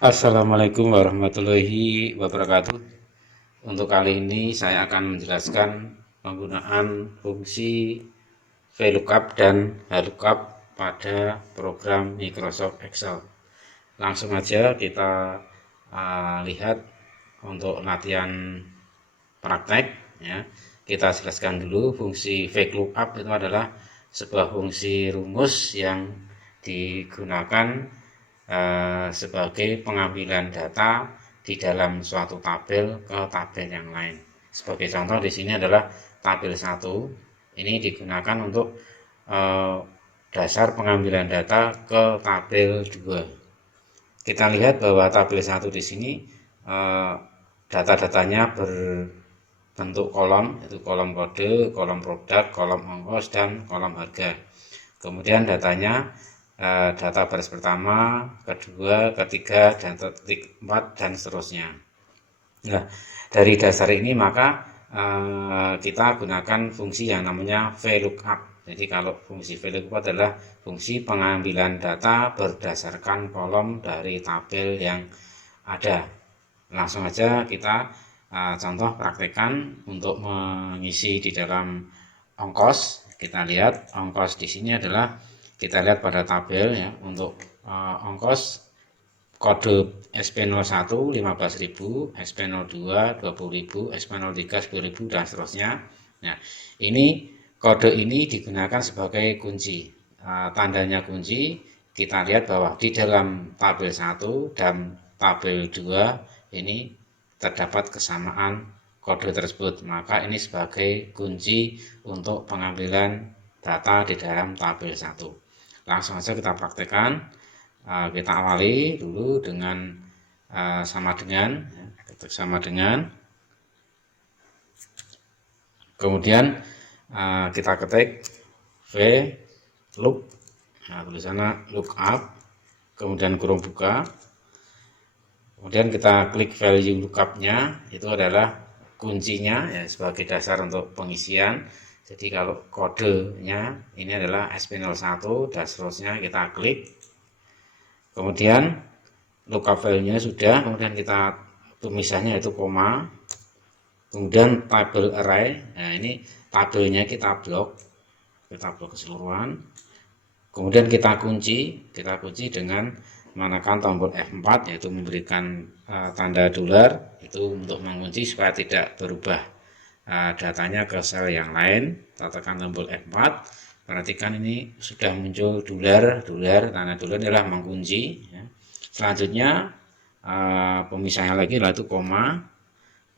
Assalamualaikum warahmatullahi wabarakatuh. Untuk kali ini saya akan menjelaskan penggunaan fungsi VLOOKUP dan HLOOKUP pada program Microsoft Excel. Langsung aja kita lihat untuk latihan praktek ya. Kita jelaskan dulu fungsi VLOOKUP itu adalah sebuah fungsi rumus yang digunakan sebagai pengambilan data di dalam suatu tabel ke tabel yang lain. Sebagai contoh di sini adalah tabel 1. Ini digunakan untuk dasar pengambilan data ke tabel 2. Kita lihat bahwa tabel 1 di sini data-datanya berbentuk kolom, yaitu kolom kode, kolom produk, kolom ongkos, dan kolom harga. Kemudian datanya data baris pertama, kedua, ketiga, dan titik 4 dan seterusnya. Nah, dari dasar ini maka kita gunakan fungsi yang namanya VLOOKUP. Jadi kalau fungsi VLOOKUP adalah fungsi pengambilan data berdasarkan kolom dari tabel yang ada. Langsung aja kita contoh praktekan untuk mengisi di dalam ongkos. Kita lihat ongkos di sini adalah kita lihat pada tabel ya, untuk ongkos kode SP01 15.000, SP02 20.000, SP03 10.000 dan seterusnya. Nah, ini kode ini digunakan sebagai kunci. Tandanya kunci, kita lihat bahwa di dalam tabel 1 dan tabel 2 ini terdapat kesamaan kode tersebut. Maka ini sebagai kunci untuk pengambilan data di dalam tabel 1. Langsung saja kita praktekkan. Kita awali dulu dengan sama dengan, ketik sama dengan, kemudian kita ketik VLOOK, nah tulisannya lookup, kemudian kurung buka, kemudian kita klik value lookupnya, itu adalah kuncinya ya, sebagai dasar untuk pengisian. Jadi kalau kodenya ini adalah SP01 dan seterusnya, kita klik. Kemudian lookup value-nya sudah, kemudian kita pemisahnya yaitu koma. Kemudian tabel array, nah ini tabelnya kita blok keseluruhan. Kemudian kita kunci dengan menekan tombol F4, yaitu memberikan tanda dolar, itu untuk mengunci supaya tidak berubah datanya ke sel yang lain. Kita tekan tombol F4, perhatikan ini sudah muncul dolar, tanda dolar adalah mengunci ya. Selanjutnya pemisahnya lagi adalah itu koma.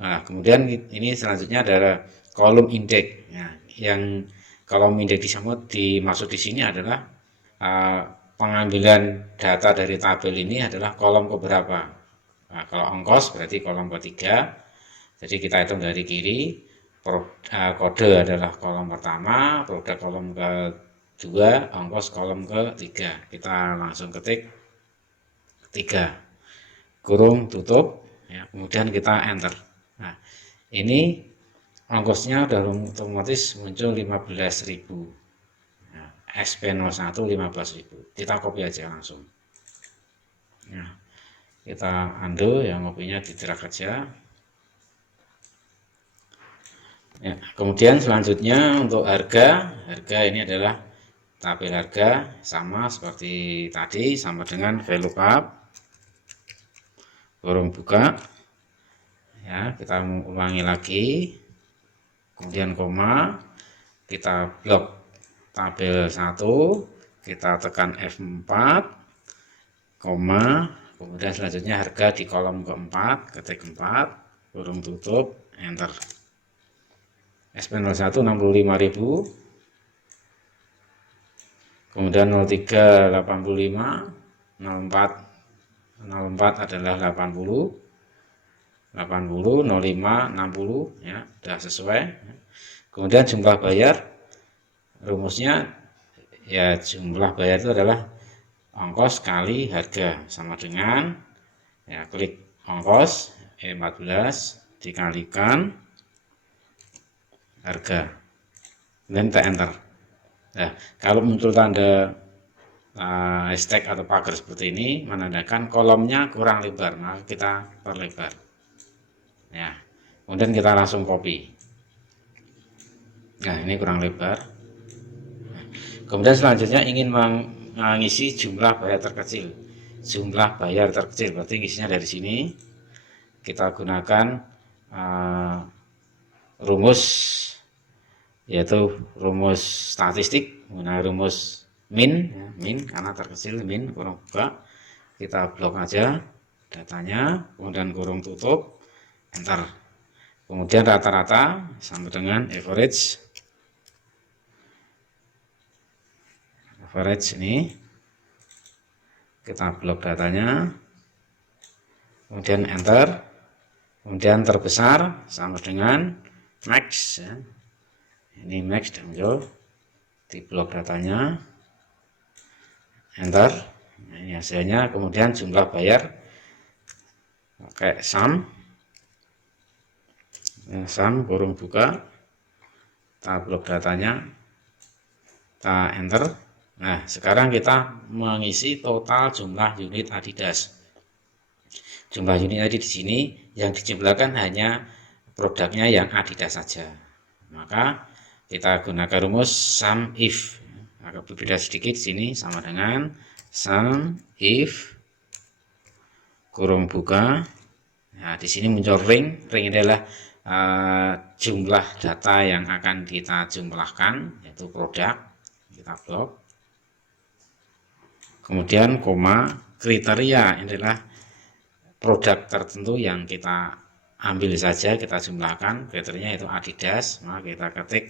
Nah, kemudian ini selanjutnya adalah kolom indeks. Nah, yang kolom indeks dimaksud di sini adalah pengambilan data dari tabel ini adalah kolom keberapa. Nah, kalau ongkos berarti kolom ketiga. Jadi kita hitung dari kiri. Kode adalah kolom pertama, produk kolom kedua, ongkos kolom ketiga. Kita langsung ketik 3, kurung tutup ya, kemudian kita enter. Nah, ini ongkosnya sudah otomatis muncul 15.000. Nah, SP01 15.000. Kita copy aja langsung. Nah, kita undo yang kopinya di drag aja. Ya, kemudian selanjutnya untuk harga ini adalah tabel harga, sama seperti tadi, sama dengan VLOOKUP, kurung buka ya, kita ulangi lagi, kemudian koma, kita blok tabel 1, kita tekan F4, koma, kemudian selanjutnya harga di kolom keempat, ketik 4, kurung tutup, enter. SP01 65.000, kemudian 03 85, 04 adalah 80, 05 60 ya, sudah sesuai. Kemudian jumlah bayar, rumusnya ya jumlah bayar itu adalah ongkos kali harga, sama dengan ya, klik ongkos E14 dikalikan harga, dan kita enter. Nah, kalau muncul tanda hashtag atau pagar seperti ini menandakan kolomnya kurang lebar, maka kita perlebar. Ya, kemudian kita langsung copy. Nah, ini kurang lebar. Kemudian selanjutnya ingin mengisi jumlah bayar terkecil. Jumlah bayar terkecil berarti isinya dari sini. Kita gunakan rumus, yaitu rumus statistik, menggunakan rumus min, ya, min karena terkecil, min kurung buka. Kita blok aja datanya, kemudian kurung tutup, enter. Kemudian rata-rata sama dengan average. Average ini kita blok datanya, kemudian enter. Kemudian terbesar sama dengan max, ya. Ini max dan muncul di blok datanya, enter. Nah, ini hasilnya. Kemudian jumlah bayar pakai sum, ya, sum kurung buka, kita blok datanya, kita enter. Nah, sekarang kita mengisi total jumlah unit Adidas. Jumlah unit tadi di sini yang dijumlahkan hanya produknya yang Adidas saja. Maka kita gunakan rumus sum if. Agak berbeda sedikit di sini, sama dengan sum if kurung buka. Nah, di sini muncul ring. Ring adalah jumlah data yang akan kita jumlahkan, yaitu produk. Kita blok. Kemudian koma, kriteria adalah produk tertentu yang kita ambil saja, kita jumlahkan. Kriterianya itu Adidas, maka kita ketik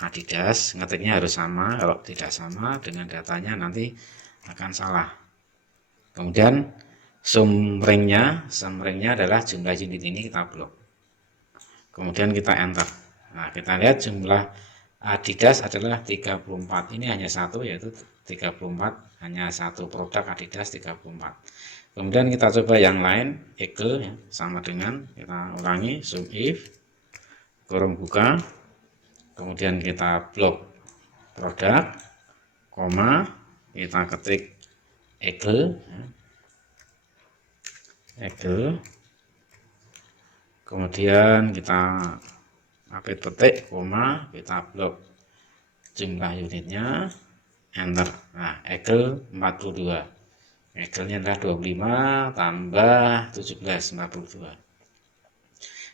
Adidas. Ngetiknya harus sama, kalau tidak sama dengan datanya nanti akan salah. Kemudian sum ringnya adalah jumlah unit ini, kita blok. Kemudian kita enter. Nah, kita lihat jumlah Adidas adalah 34. Ini hanya satu, yaitu 34, hanya satu produk Adidas 34. Kemudian kita coba yang lain, equal, ya, sama dengan, kita ulangi sum if kurung buka, kemudian kita blok produk, koma, kita ketik equal, ya, equal, kemudian kita pakai petik, koma, kita blok jumlah unitnya, enter. Nah, equal 42. Equalnya adalah 25 tambah 17, 42.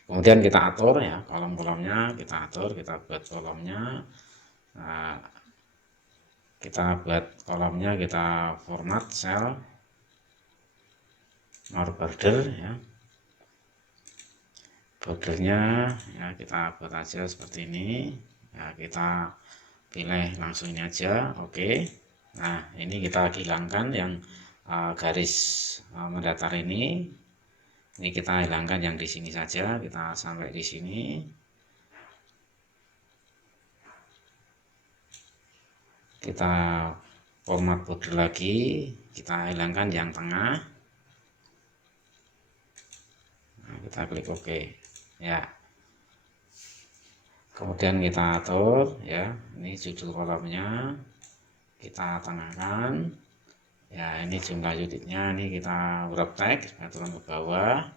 Kemudian kita atur, ya, kolom-kolomnya kita atur, kita buat kolomnya. Nah, kita buat kolomnya, kita format cell more border, ya. Bordernya, ya, kita buat aja seperti ini. Ya, kita pilih langsung ini aja, oke. Nah, ini kita hilangkan yang garis mendatar ini kita hilangkan yang di sini saja, kita sampai di sini. Kita format border lagi, kita hilangkan yang tengah. Nah, kita klik OK, ya. Kemudian kita atur, ya, ini judul kolomnya kita tengahkan. Ya, ini jumlah unitnya, ini kita wrap text, kita turun ke bawah,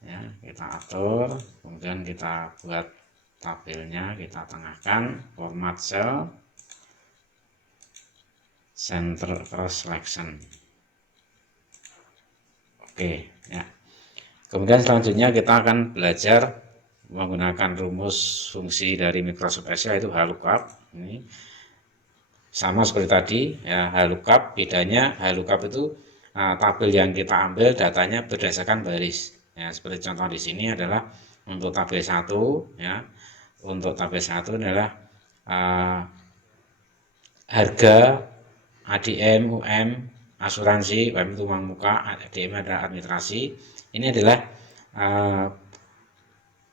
ya, kita atur. Kemudian kita buat tabelnya, kita tengahkan, format cell, center cross selection. Oke, ya. Kemudian selanjutnya kita akan belajar menggunakan rumus fungsi dari Microsoft Excel, yaitu VLOOKUP. Ini sama seperti tadi, ya, VLOOKUP. Bedanya VLOOKUP itu tabel yang kita ambil datanya berdasarkan baris. Ya, seperti contoh di sini adalah untuk tabel 1, ya. Untuk tabel 1 adalah harga, ADM, UM, asuransi, UM itu uang muka, ADM adalah administrasi. Ini adalah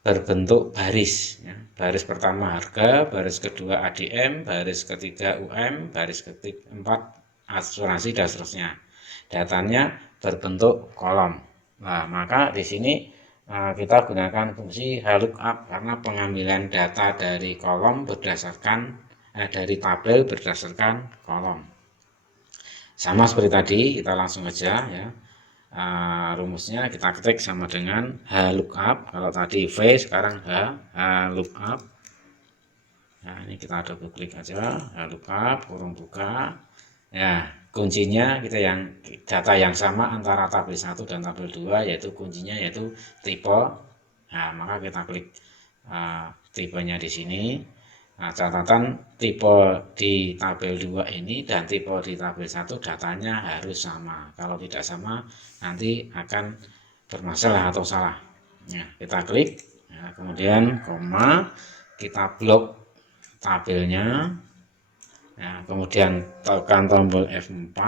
berbentuk baris, ya. Baris pertama harga, baris kedua ADM, baris ketiga UM, baris keempat asuransi, dan seterusnya. Datanya berbentuk kolom. Nah, maka di sini kita gunakan fungsi VLOOKUP karena pengambilan data dari kolom berdasarkan dari tabel berdasarkan kolom. Sama seperti tadi, kita langsung aja ya. Rumusnya kita ketik sama dengan H lookup. Kalau tadi V, sekarang H lookup. Nah, ini kita double klik aja, H lookup, kurung buka. Ya, kuncinya kita yang data yang sama antara tabel 1 dan tabel 2, yaitu kuncinya yaitu tipe. Nah, maka kita klik tipenya di sini. Nah, catatan tipe di tabel 2 ini dan tipe di tabel 1 datanya harus sama. Kalau tidak sama, nanti akan bermasalah atau salah. Nah, kita klik, nah, kemudian koma, kita blok tabelnya. Nah, kemudian tekan tombol F4,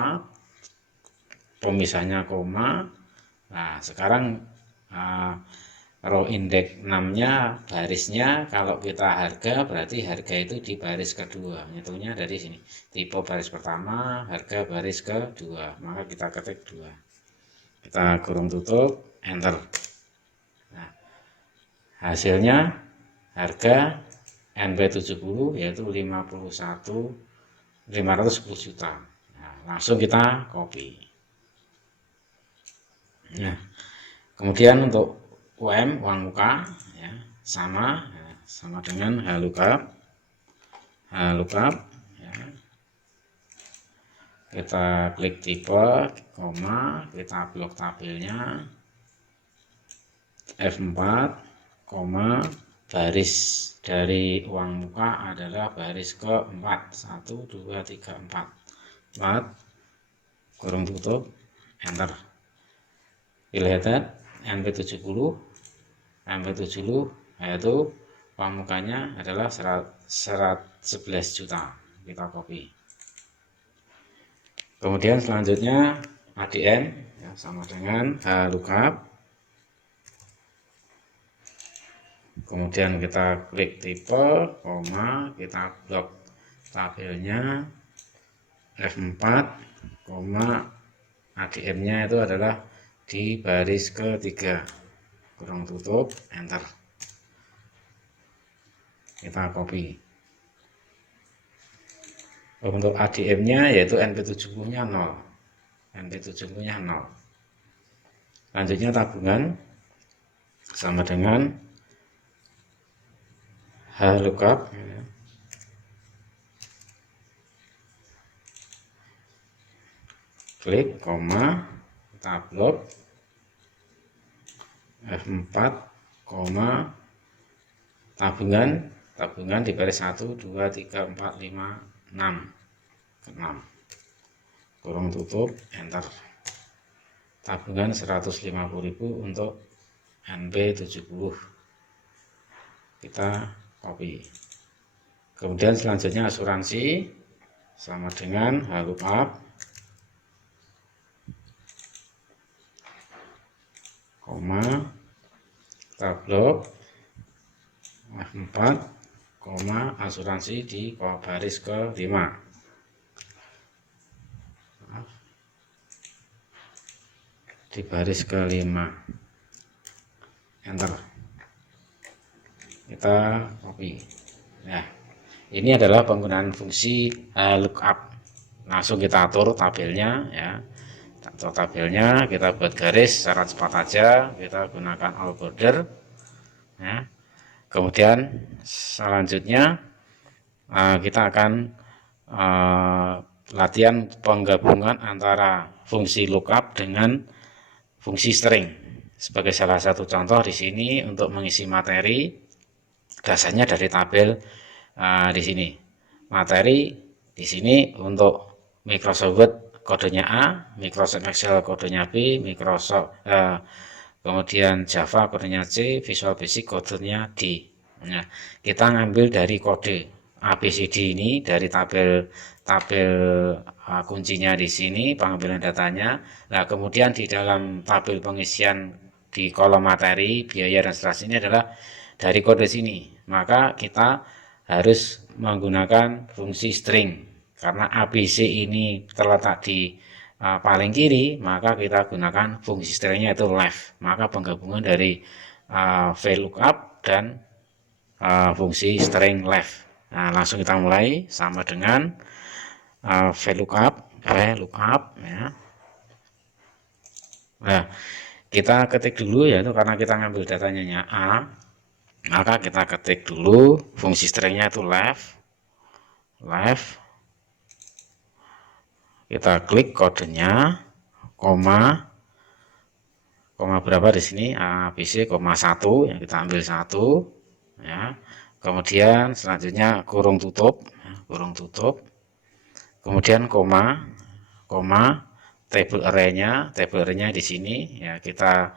pemisahnya koma. Nah, sekarang row index 6-nya barisnya, kalau kita harga berarti harga itu di baris kedua, hitungnya dari sini, tipe baris pertama, harga baris kedua, maka kita ketik 2, kita kurung tutup, enter. Nah, hasilnya harga NB70 yaitu 510 juta. Nah, langsung kita copy. Nah, kemudian untuk UM, uang muka, ya, sama dengan H lookup, ya. Kita klik tipe, koma, kita blok tabelnya, F4, koma, baris dari uang muka adalah baris keempat, 1, 2, 3, 4, kurung tutup, enter. Pilih header NB70 yaitu uang mukanya adalah 111 juta, kita copy. Kemudian selanjutnya ADN, ya, sama dengan H lookup. Kemudian kita klik tipe, koma, kita blok tabelnya, F4, koma, ADN-nya itu adalah di baris ketiga, kurung tutup, enter. Kita copy. Untuk ADM-nya yaitu NP70-nya 0. NP70-nya 0. Selanjutnya tabungan sama dengan H lookup. Klik, koma, kita blok, F4, koma, tabungan di baris 1, 2, 3, 4, 5, 6, 6, kurung tutup, enter. Tabungan 150.000 untuk NB70, kita copy. Kemudian selanjutnya asuransi sama dengan H lookup, koma, kita blok, F4, koma, asuransi di baris ke-5, di baris ke-5, enter. Kita copy. Nah, ini adalah penggunaan fungsi lookup. Langsung kita atur tabelnya, ya. Atur tabelnya, kita buat garis secara cepat aja, kita gunakan all border, ya. Kemudian selanjutnya kita akan latihan penggabungan antara fungsi lookup dengan fungsi string. Sebagai salah satu contoh di sini untuk mengisi materi, dasarnya dari tabel di sini. Materi di sini untuk Microsoft Word kodenya A, Microsoft Excel kodenya B, Microsoft kemudian Java kodenya C, Visual Basic kodenya D. Nah, kita ngambil dari kode ABCD ini dari tabel kuncinya di sini, pengambilan datanya. Nah, kemudian di dalam tabel pengisian di kolom materi, biaya dan seterusnya ini adalah dari kode sini. Maka kita harus menggunakan fungsi string. Karena ABC ini terletak di paling kiri, maka kita gunakan fungsi stringnya itu left. Maka penggabungan dari VLOOKUP dan fungsi string left. Nah, langsung kita mulai sama dengan VLOOKUP. VLOOKUP ya. Nah, kita ketik dulu, yaitu karena kita ngambil datanya A, maka kita ketik dulu fungsi stringnya itu left. Kita klik kodenya, koma berapa di sini, ABC, 1 yang kita ambil 1 ya. Kemudian selanjutnya kurung tutup, kemudian koma table array-nya di sini ya, kita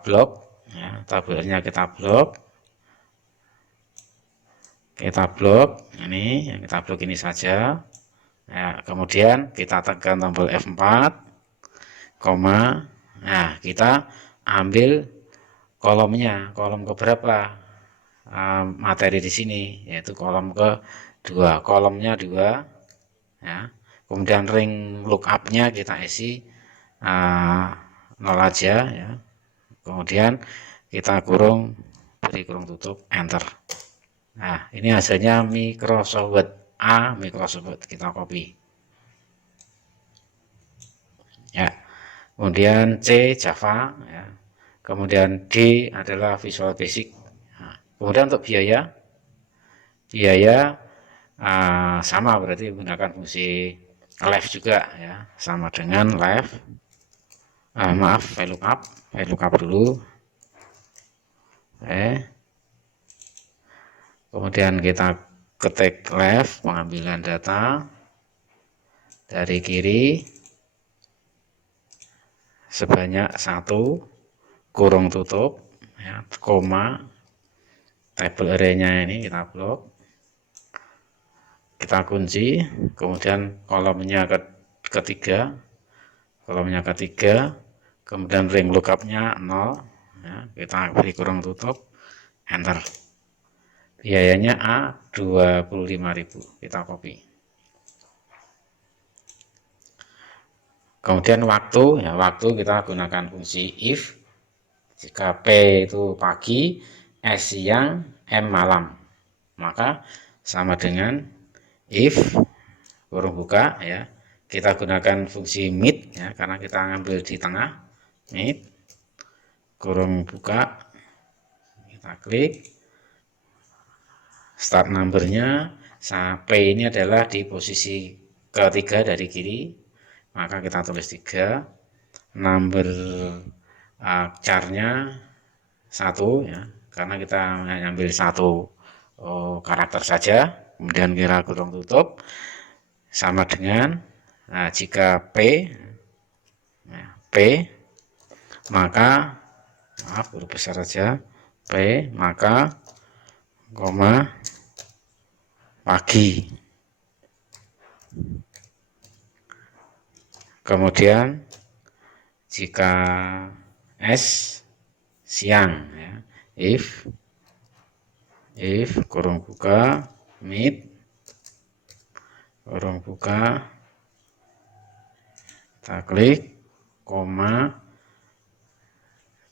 blok ya, tabelnya kita blok ini, yang kita blok ini saja ya. Kemudian kita tekan tombol F4, koma, nah kita ambil kolomnya, kolom keberapa materi di sini, yaitu kolom kedua, kolomnya 2 ya. Kemudian ring lookupnya kita isi 0 aja ya. Kemudian kita beri kurung tutup, enter. Nah, ini hasilnya Microsoft Word A, Microsoft Word, kita copy ya. Kemudian C Java ya. Kemudian D adalah Visual Basic. Nah, kemudian untuk biaya sama, berarti menggunakan fungsi left juga ya, sama dengan left. VLOOKUP dulu. Kemudian kita ketik left, pengambilan data dari kiri sebanyak 1, kurung tutup ya, koma, table array-nya ini kita blok, kita kunci, kemudian kolomnya ketiga, kemudian ring lookupnya 0 ya, kita beri kurung tutup, enter. Biayanya A 25.000, kita copy. Kemudian waktu kita gunakan fungsi if. Jika P itu pagi, S siang, M malam, maka sama dengan if kurung buka ya. Kita gunakan fungsi mid ya, karena kita ngambil di tengah, mid kurung buka, kita klik start numbernya. P ini adalah di posisi ketiga dari kiri, maka kita tulis 3, number charnya 1 ya, karena kita mengambil 1 karakter saja. Kemudian kira kurung tutup sama dengan jika P maka huruf besar saja, P maka koma pagi. Kemudian jika S siang ya, if kurung buka mid kurung buka, kita klik koma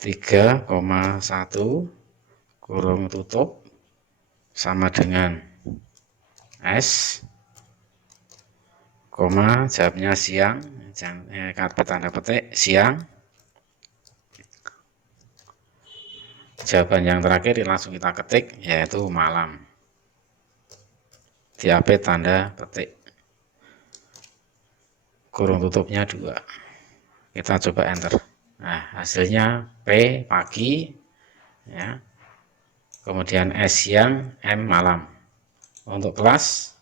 3,1 kurung tutup sama dengan S, koma, jawabnya siang, tanda petik siang. Jawaban yang terakhir langsung kita ketik, yaitu malam, diapit tanda petik, kurung tutupnya 2, kita coba enter. Nah, hasilnya P pagi ya, kemudian S siang, M malam. Untuk kelas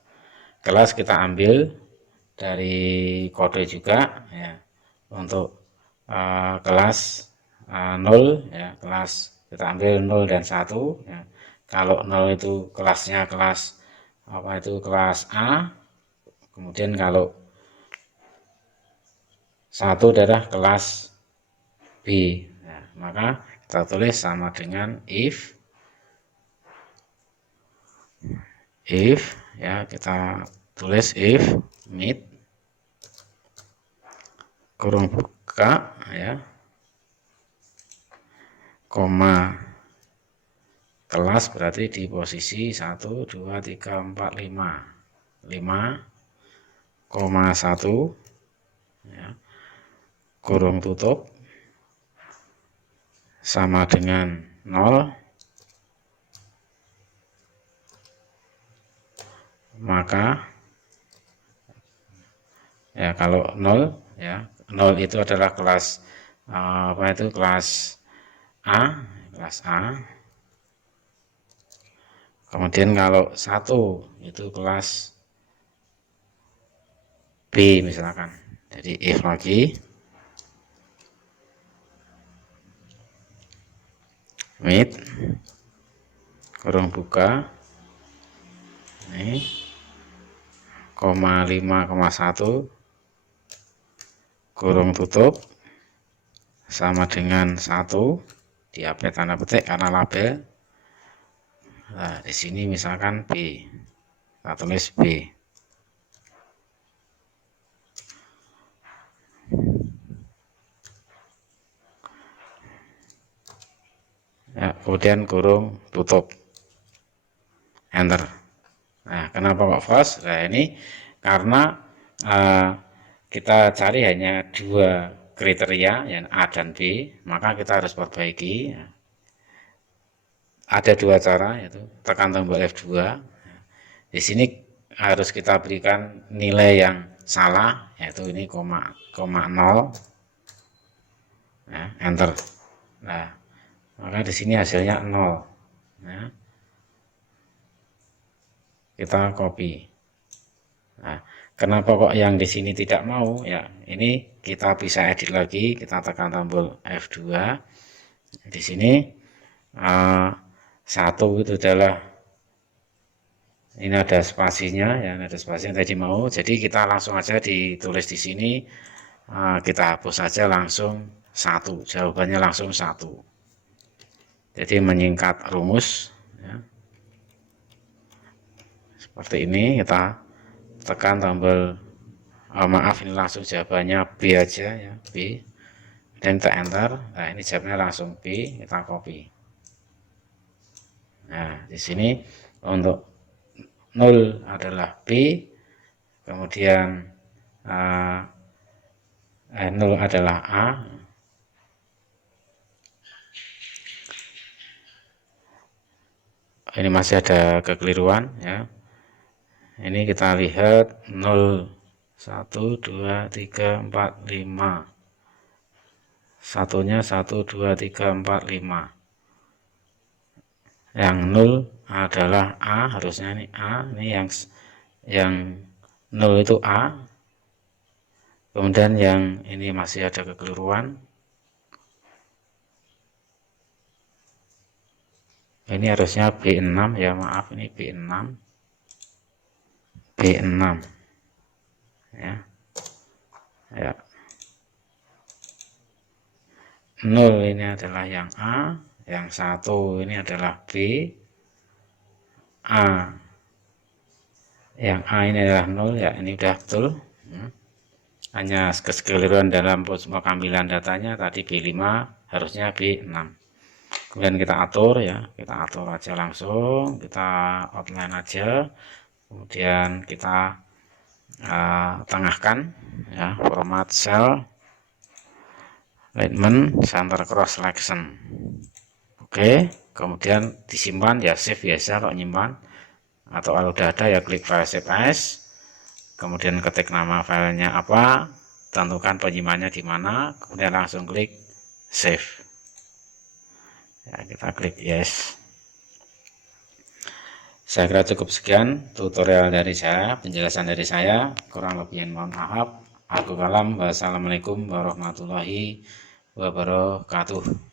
kita ambil dari kode juga ya. Untuk kelas 0 ya, kelas kita ambil 0 dan 1 ya. Kalau 0 itu kelasnya kelas kelas A, kemudian kalau 1 adalah kelas B. Nah, maka kita tulis sama dengan if ya, kita tulis if mid kurung buka ya, koma kelas berarti di posisi 1 2 3 4 5 5,1 ya, kurung tutup sama dengan 0, maka ya kalau 0 ya, 0 itu adalah kelas apa itu, kelas A, kemudian kalau 1 itu kelas B misalkan. Jadi if lagi mid kurung buka ini 5,1 kurung tutup sama dengan 1, di update tanda petik karena label. Nah, di sini misalkan B, kita tulis B. Ya, kemudian kurung tutup, enter. Nah, kenapa kok false? Nah, ini karena kita cari hanya 2 kriteria, yang A dan B, maka kita harus perbaiki. Ada 2 cara, yaitu tekan tombol F2. Di sini harus kita berikan nilai yang salah, yaitu ini 0, ya, enter. Nah, maka di sini hasilnya 0. Nah, kita copy. Nah, kenapa kok yang di sini tidak mau? Ya, ini kita bisa edit lagi. Kita tekan tombol F2. Di sini 1 itu adalah, ini ada spasinya, ya, ada spasinya tadi mau. Jadi kita langsung aja ditulis di sini. Kita hapus saja langsung 1. Jawabannya langsung 1. Jadi menyingkat rumus, ya. Seperti ini, kita tekan tombol maaf, ini langsung jawabannya B aja, ya, B, dan kita enter. Nah, ini jawabnya langsung B, kita copy. Nah, di sini untuk 0 adalah B, kemudian 0 adalah A. Ini masih ada kekeliruan, ya. Ini kita lihat 0, 1, 2, 3, 4, 5. Satunya 1, 2, 3, 4, 5. Yang 0 adalah A, harusnya ini A. Ini yang 0 itu A. Kemudian yang ini masih ada kekeliruan. Ini harusnya B6, ya, maaf, ini B6. B6, ya. Ya. 0 ini adalah yang A, yang 1 ini adalah B, A. Yang A ini adalah 0, ya, ini udah betul. Hanya kekeliruan dalam pengambilan datanya, tadi B5 harusnya B6. Kemudian kita atur, ya, kita atur aja langsung, kita outline aja. Kemudian kita tengahkan, ya, format cell, alignment, center cross selection. Oke, kemudian disimpan, ya, save biasa kalau nyimpan, atau kalau udah ada ya klik file save as, kemudian ketik nama filenya apa, tentukan penyimpanannya di mana, kemudian langsung klik save. Ya, kita klik yes. Saya kira cukup sekian tutorial dari saya, penjelasan dari saya. Kurang lebihnya mohon maaf. Aku kalam. Wassalamualaikum warahmatullahi wabarakatuh.